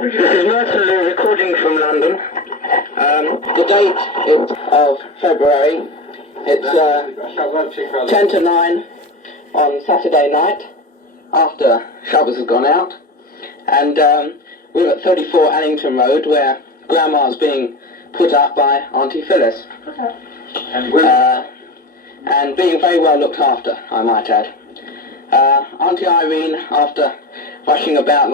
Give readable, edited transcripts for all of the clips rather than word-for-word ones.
This is Merton Lou recording from London. The date is of February. It's 10 to 9 on Saturday night after Shabbos has gone out. And we're at 34 Allington Road where Grandma's being put up by Auntie Phyllis. And being very well looked after, I might add. Auntie Irene, after rushing about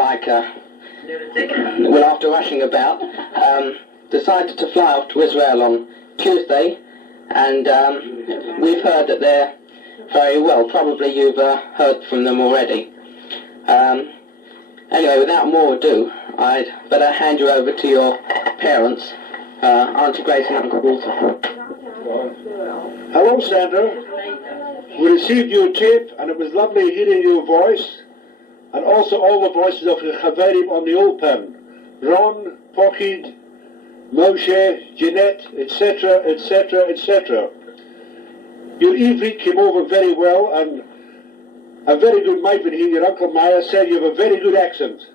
decided to fly off to Israel on Tuesday, and we've heard that they're very well. Probably you've heard from them already. Anyway, without more ado, I'd better hand you over to your parents, Auntie Grace and Uncle Walter. Hello, Sandra. We received your tape, and it was lovely hearing your voice, and also all the voices of the Chaverim on the old pen. Ron, Pokid, Moshe, Jeanette, etc., etc., etc. Your Ivrit came over very well, and a very good Maven here, your Uncle Maya, said you have a very good accent.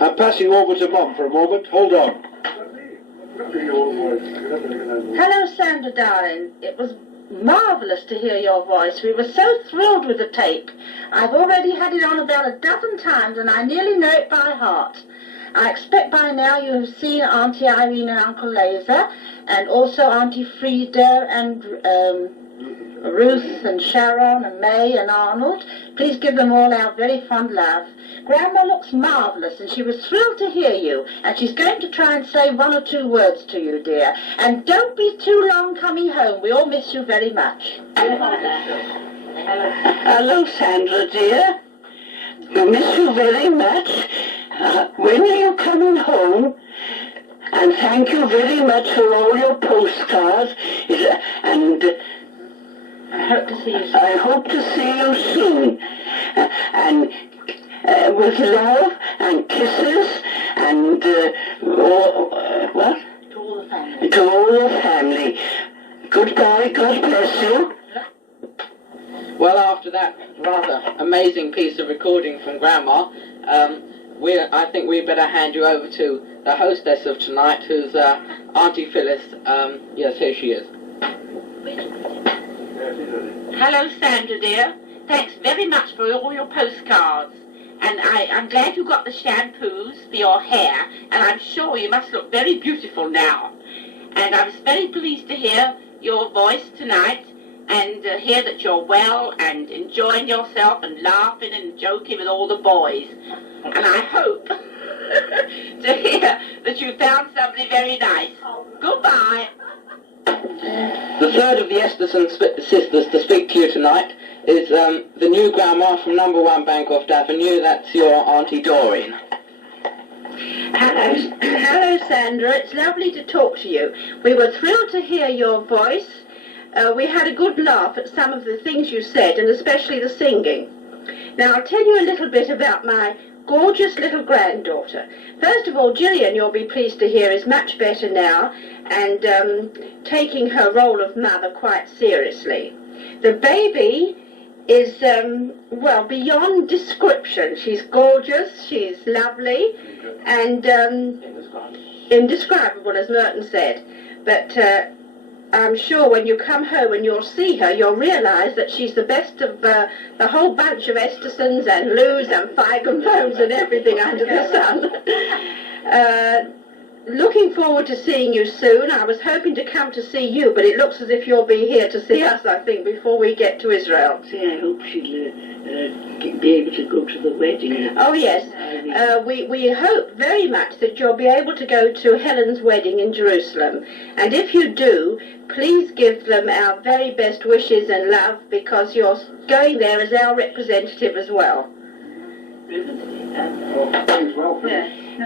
I'm passing over to Mum for a moment. Hold on. Hello, Sandra, darling. It was marvellous to hear your voice. We were so thrilled with the tape. I've already had it on about a dozen times, and I nearly know it by heart. I expect by now you have seen Auntie Irene and Uncle Laser, and also Auntie Frida and Ruth and Sharon and May and Arnold. Please give them all our very fond love. Grandma looks marvellous, and she was thrilled to hear you, and she's going to try and say one or two words to you, dear. And don't be too long coming home. We all miss you very much. Hello, Sandra, dear. We miss you very much. When are you coming home? And thank you very much for all your postcards. And I hope to see you soon. I hope to see you soon. And with love and kisses and what? To all the family. To all the family. Goodbye. God bless you. Well, after that rather amazing piece of recording from Grandma, I think we'd better hand you over to the hostess of tonight, who's Auntie Phyllis. Yes, here she is. Hello, Sandra, dear. Thanks very much for all your postcards. And I'm glad you got the shampoos for your hair, and I'm sure you must look very beautiful now. And I was very pleased to hear your voice tonight, and hear that you're well and enjoying yourself and laughing and joking with all the boys. And I hope to hear that you found somebody very nice. Goodbye. The third of the Esterson sisters to speak to you tonight is the new Grandma from number 1 Bancroft Avenue. That's your Auntie Doreen. Hello, Sandra. It's lovely to talk to you. We were thrilled to hear your voice. We had a good laugh at some of the things you said, and especially the singing. Now, I'll tell you a little bit about my gorgeous little granddaughter. First of all, Gillian, you'll be pleased to hear, is much better now, and taking her role of mother quite seriously. The baby is, well, beyond description. She's gorgeous, she's lovely, and indescribable, as Merton said. But I'm sure when you come home and you'll see her, you'll realise that she's the best of the whole bunch of Estersons and Lous and Feigenbaums and everything under the sun. Looking forward to seeing you soon. I was hoping to come to see you, but it looks as if you'll be here to see us, I think, before we get to Israel. I hope she'll be able to go to the wedding. Oh, yes. We hope very much that you'll be able to go to Helen's wedding in Jerusalem. And if you do, please give them our very best wishes and love, because you're going there as our representative as well.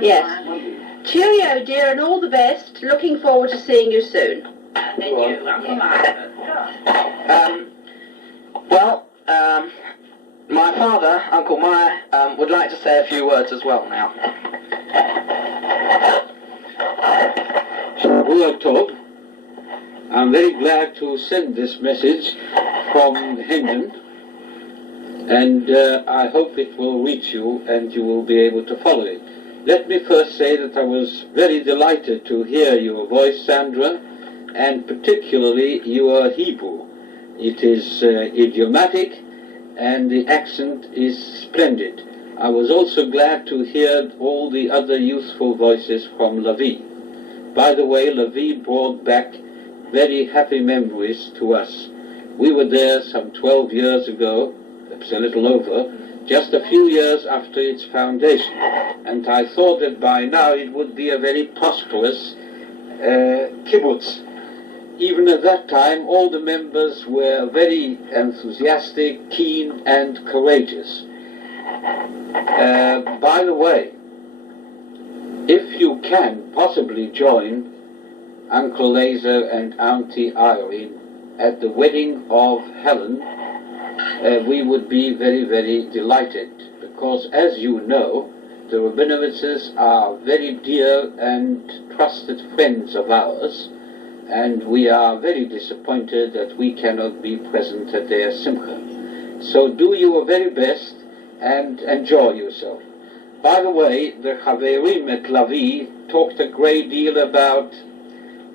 Yes. Cheerio, dear, and all the best. Looking forward to seeing you soon. And then you, Uncle Maya. My father, Uncle Maya, would like to say a few words as well now. Well, Tob, I'm very glad to send this message from Hendon, and I hope it will reach you and you will be able to follow it. Let me first say that I was very delighted to hear your voice, Sandra, and particularly your Hebrew. It is idiomatic and the accent is splendid. I was also glad to hear all the other youthful voices from Lavi. By the way, Lavi brought back very happy memories to us. We were there some 12 years ago, perhaps a little over, just a few years after its foundation, and I thought that by now it would be a very prosperous kibbutz. Even at that time, all the members were very enthusiastic, keen, and courageous. By the way, if you can possibly join Uncle Laser and Auntie Irene at the wedding of Helen, we would be very, very delighted, because as you know, the Rabinovitzes are very dear and trusted friends of ours, and we are very disappointed that we cannot be present at their simcha. So do your very best and enjoy yourself. By the way, the Chaverim at Lavi talked a great deal about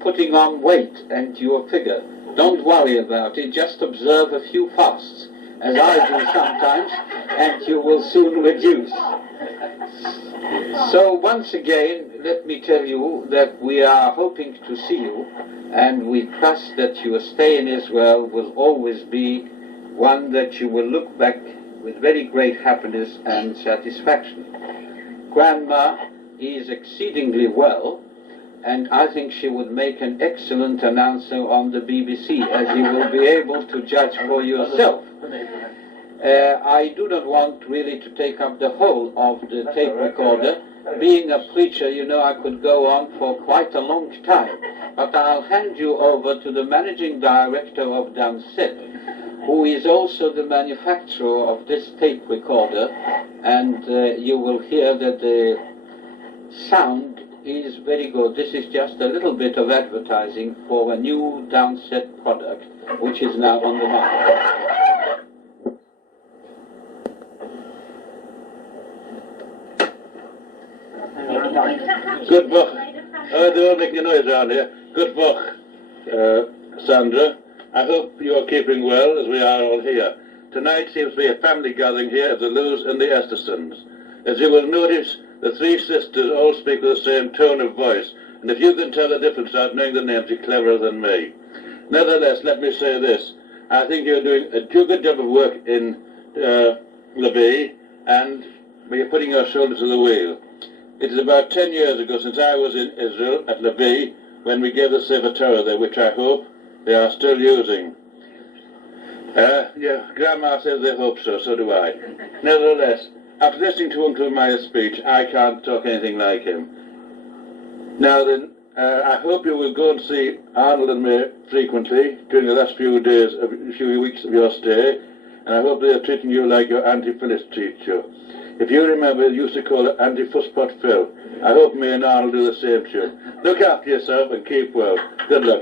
putting on weight and your figure. Don't worry about it, just observe a few fasts, as I do sometimes, and you will soon reduce. So once again, let me tell you that we are hoping to see you, and we trust that your stay in Israel will always be one that you will look back with very great happiness and satisfaction. Grandma is exceedingly well, and I think she would make an excellent announcer on the BBC, as you will be able to judge for yourself. I do not want really to take up the whole of the tape recorder. Being a preacher, you know, I could go on for quite a long time. But I'll hand you over to the managing director of Danset, who is also the manufacturer of this tape recorder, and you will hear that the sound is very good. This is just a little bit of advertising for a new Downset product, which is now on the market. Good book. Oh, they won't make a noise around here. Good book, Sandra. I hope you are keeping well, as we are all here. Tonight seems to be a family gathering here at the Lewis and the Estersons. As you will notice, the three sisters all speak with the same tone of voice, and if you can tell the difference without knowing the names, you're cleverer than me. Nevertheless, let me say this. I think you're doing a good job of work in Lavi, and you're putting your shoulder to the wheel. It is about 10 years ago since I was in Israel at Lavi when we gave the Sefer Torah there, which I hope they are still using. Yeah, Grandma says they hope so, so do I. Nevertheless, after listening to Uncle Meyer's speech, I can't talk anything like him. Now then, I hope you will go and see Arnold and me frequently during the last few weeks of your stay, and I hope they are treating you like your Auntie Phyllis treats you. If you remember, you used to call it Auntie Fusspot Phil. I hope me and Arnold do the same to you. Look after yourself and keep well. Good luck.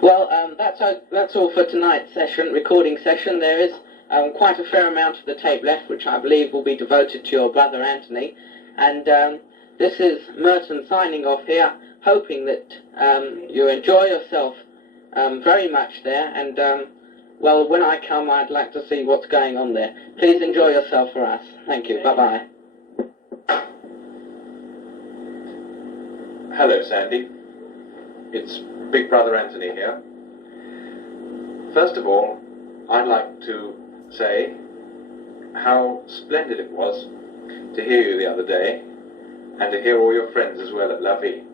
Well, that's all for tonight's recording session. There is quite a fair amount of the tape left, which I believe will be devoted to your brother Anthony. And this is Merton signing off here, hoping that you enjoy yourself very much there. And well, when I come, I'd like to see what's going on there. Please enjoy yourself for us. Thank you. Bye-bye. Hello, Sandy. It's Big Brother Anthony here. First of all, I'd like to say how splendid it was to hear you the other day, and to hear all your friends as well at Lavi.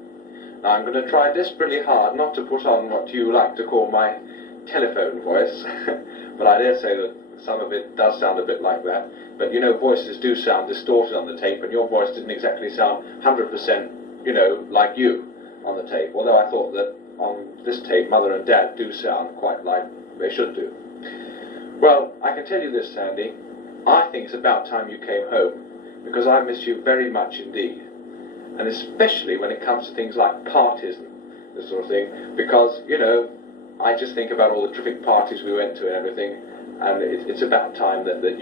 Now, I'm going to try desperately hard not to put on what you like to call my telephone voice, but I dare say that some of it does sound a bit like that. But you know, voices do sound distorted on the tape, and your voice didn't exactly sound 100%, you know, like you on the tape, although I thought that on this tape Mother and Dad do sound quite like they should do. Well, I can tell you this, Sandy, I think it's about time you came home, because I miss you very much indeed, and especially when it comes to things like parties and this sort of thing, because, you know, I just think about all the terrific parties we went to and everything, and it's about time that